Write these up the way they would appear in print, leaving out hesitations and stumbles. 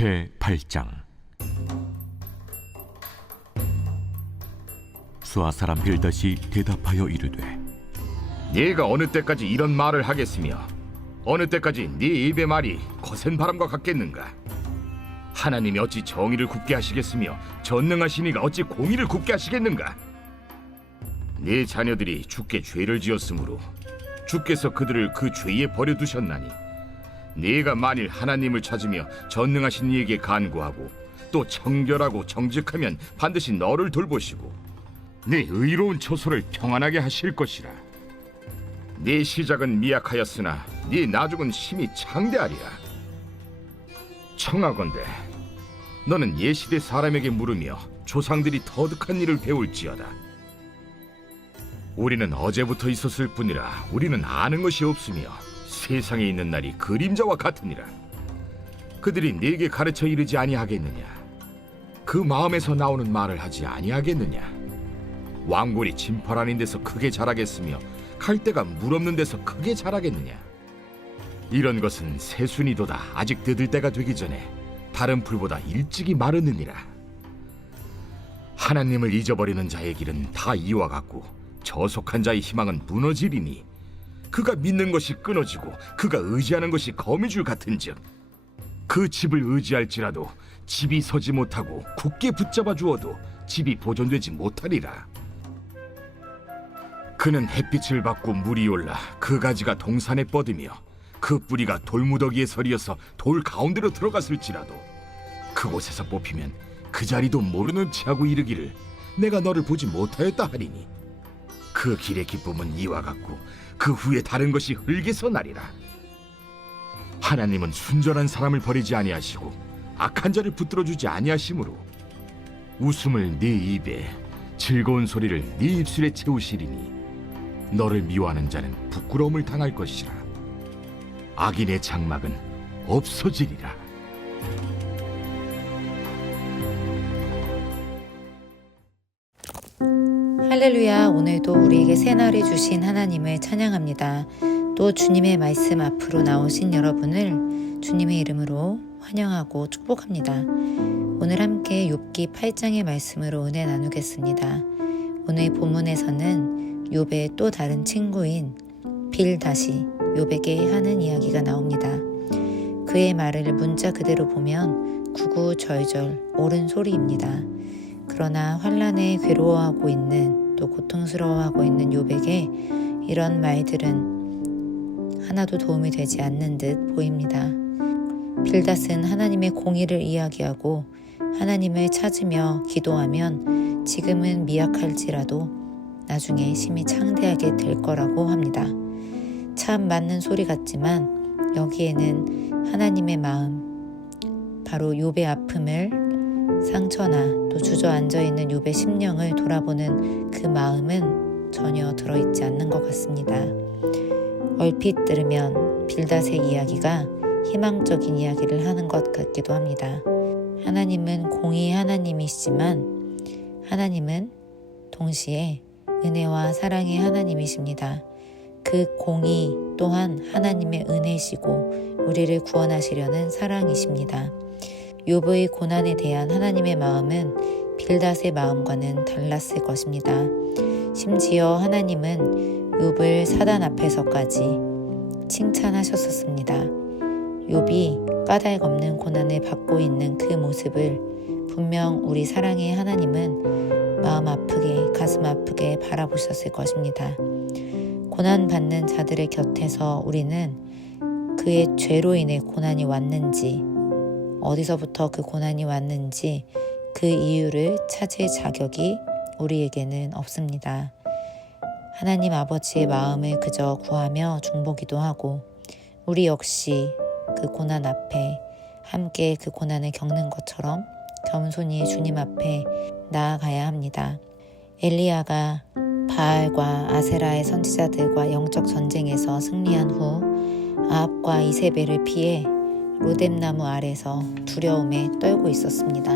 제8장. 수아 사람 빌닷이 대답하여 이르되, 네가 어느 때까지 이런 말을 하겠으며 어느 때까지 네 입의 말이 거센 바람과 같겠는가? 하나님이 어찌 정의를 굽게 하시겠으며 전능하신 이가 어찌 공의를 굽게 하시겠는가? 네 자녀들이 주께 죄를 지었으므로 주께서 그들을 그 죄에 버려두셨나니, 네가 만일 하나님을 찾으며 전능하신 이에게 간구하고 또 청결하고 정직하면 반드시 너를 돌보시고 네 의로운 처소를 평안하게 하실 것이라. 네 시작은 미약하였으나 네 나중은 심히 창대하리라. 청하건대 너는 예시대 사람에게 물으며 조상들이 터득한 일을 배울지어다. 우리는 어제부터 있었을 뿐이라 우리는 아는 것이 없으며 세상에 있는 날이 그림자와 같으니라. 그들이 네게 가르쳐 이르지 아니하겠느냐? 그 마음에서 나오는 말을 하지 아니하겠느냐? 왕골이 진펄 아닌 데서 크게 자라겠으며 칼대가 물 없는 데서 크게 자라겠느냐? 이런 것은 새순이도다 아직 뜯을 때가 되기 전에 다른 풀보다 일찍이 마르느니라. 하나님을 잊어버리는 자의 길은 다 이와 같고 저속한 자의 희망은 무너지리니, 그가 믿는 것이 끊어지고 그가 의지하는 것이 거미줄 같은즉 그 집을 의지할지라도 집이 서지 못하고 굳게 붙잡아 주어도 집이 보존되지 못하리라. 그는 햇빛을 받고 물이 올라 그 가지가 동산에 뻗으며 그 뿌리가 돌무더기에 서리어서 돌 가운데로 들어갔을지라도 그곳에서 뽑히면 그 자리도 모르는 체하고 이르기를 내가 너를 보지 못하였다 하리니, 그 길의 기쁨은 이와 같고 그 후에 다른 것이 흙에서 나리라. 하나님은 순전한 사람을 버리지 아니하시고 악한 자를 붙들어주지 아니하심으로 웃음을 네 입에 즐거운 소리를 네 입술에 채우시리니, 너를 미워하는 자는 부끄러움을 당할 것이라. 악인의 장막은 없어지리라. 할렐루야. 오늘도 우리에게 새날을 주신 하나님을 찬양합니다. 또 주님의 말씀 앞으로 나오신 여러분을 주님의 이름으로 환영하고 축복합니다. 오늘 함께 욥기 8장의 말씀으로 은혜 나누겠습니다. 오늘 본문에서는 욥의 또 다른 친구인 빌닷이 욥에게 하는 이야기가 나옵니다. 그의 말을 문자 그대로 보면 구구절절 옳은 소리입니다. 그러나 환난에 괴로워하고 있는, 또 고통스러워하고 있는 욥에게 이런 말들은 하나도 도움이 되지 않는 듯 보입니다. 빌닷은 하나님의 공의를 이야기하고 하나님을 찾으며 기도하면 지금은 미약할지라도 나중에 심히 창대하게 될 거라고 합니다. 참 맞는 소리 같지만 여기에는 하나님의 마음, 바로 욥의 아픔을, 상처나 또 주저앉아 있는 욥의 심령을 돌아보는 그 마음은 전혀 들어있지 않는 것 같습니다. 얼핏 들으면 빌닷의 이야기가 희망적인 이야기를 하는 것 같기도 합니다. 하나님은 공의의 하나님이시지만 하나님은 동시에 은혜와 사랑의 하나님이십니다. 그 공의 또한 하나님의 은혜시고 우리를 구원하시려는 사랑이십니다. 욥의 고난에 대한 하나님의 마음은 빌닷의 마음과는 달랐을 것입니다. 심지어 하나님은 욥을 사단 앞에서까지 칭찬하셨었습니다. 욥이 까닭없는 고난을 받고 있는 그 모습을 분명 우리 사랑의 하나님은 마음 아프게, 가슴 아프게 바라보셨을 것입니다. 고난받는 자들의 곁에서 우리는 그의 죄로 인해 고난이 왔는지, 어디서부터 그 고난이 왔는지 그 이유를 찾을 자격이 우리에게는 없습니다. 하나님 아버지의 마음을 그저 구하며 중보기도 하고, 우리 역시 그 고난 앞에 함께 그 고난을 겪는 것처럼 겸손히 주님 앞에 나아가야 합니다. 엘리야가 바알과 아세라의 선지자들과 영적 전쟁에서 승리한 후 아합과 이세벨을 피해 로뎀나무 아래서 두려움에 떨고 있었습니다.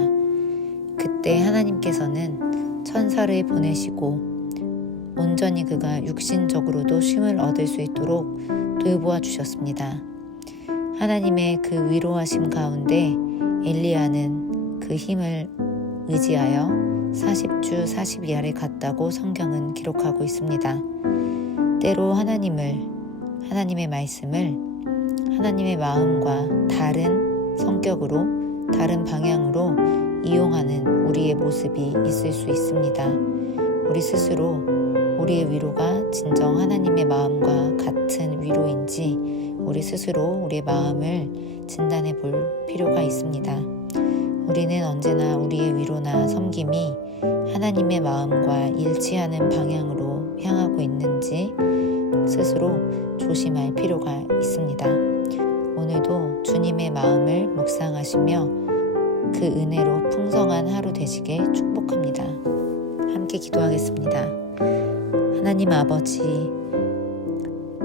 그때 하나님께서는 천사를 보내시고 온전히 그가 육신적으로도 쉼을 얻을 수 있도록 돌보아 주셨습니다. 하나님의 그 위로하심 가운데 엘리야는 그 힘을 의지하여 40주 40야를 갔다고 성경은 기록하고 있습니다. 때로 하나님의 말씀을 하나님의 마음과 다른 성격으로, 다른 방향으로 이용하는 우리의 모습이 있을 수 있습니다. 우리 스스로 우리의 위로가 진정 하나님의 마음과 같은 위로인지 우리 스스로 우리의 마음을 진단해 볼 필요가 있습니다. 우리는 언제나 우리의 위로나 섬김이 하나님의 마음과 일치하는 방향으로 향하고 있는지 스스로 조심할 필요가 있습니다. 오늘도 주님의 마음을 묵상하시며 그 은혜로 풍성한 하루 되시길 축복합니다. 함께 기도하겠습니다. 하나님 아버지,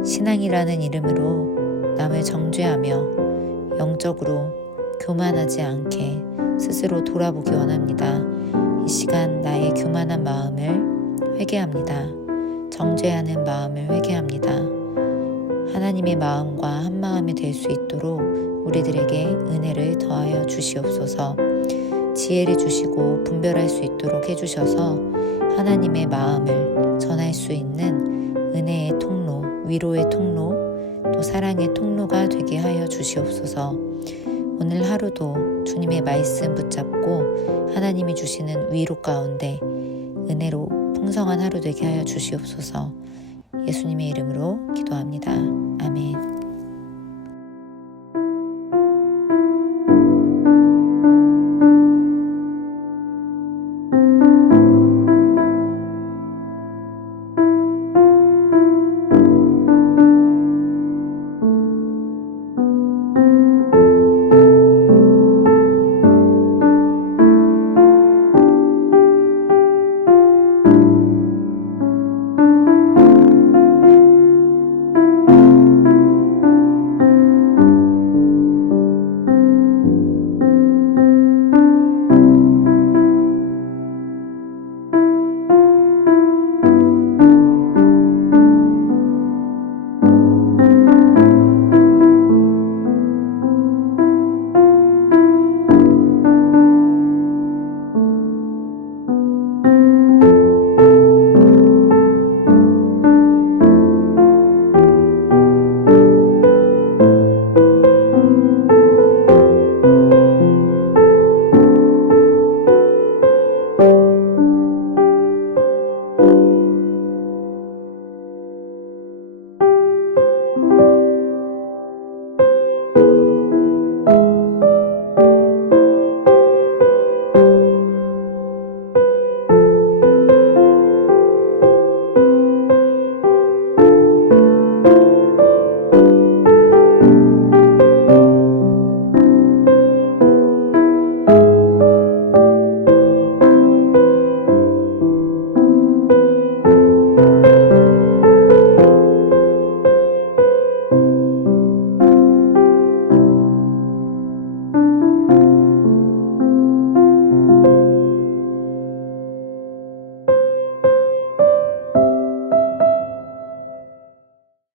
신앙이라는 이름으로 남을 정죄하며 영적으로 교만하지 않게 스스로 돌아보기 원합니다. 이 시간 나의 교만한 마음을 회개합니다. 정죄하는 마음을 회개합니다. 하나님의 마음과 한 마음이 될 수 있도록 우리들에게 은혜를 더하여 주시옵소서. 지혜를 주시고 분별할 수 있도록 해주셔서 하나님의 마음을 전할 수 있는 은혜의 통로, 위로의 통로, 또 사랑의 통로가 되게 하여 주시옵소서. 오늘 하루도 주님의 말씀 붙잡고 하나님이 주시는 위로 가운데 은혜로 풍성한 하루 되게 하여 주시옵소서. 예수님의 이름으로 기도합니다. 아멘.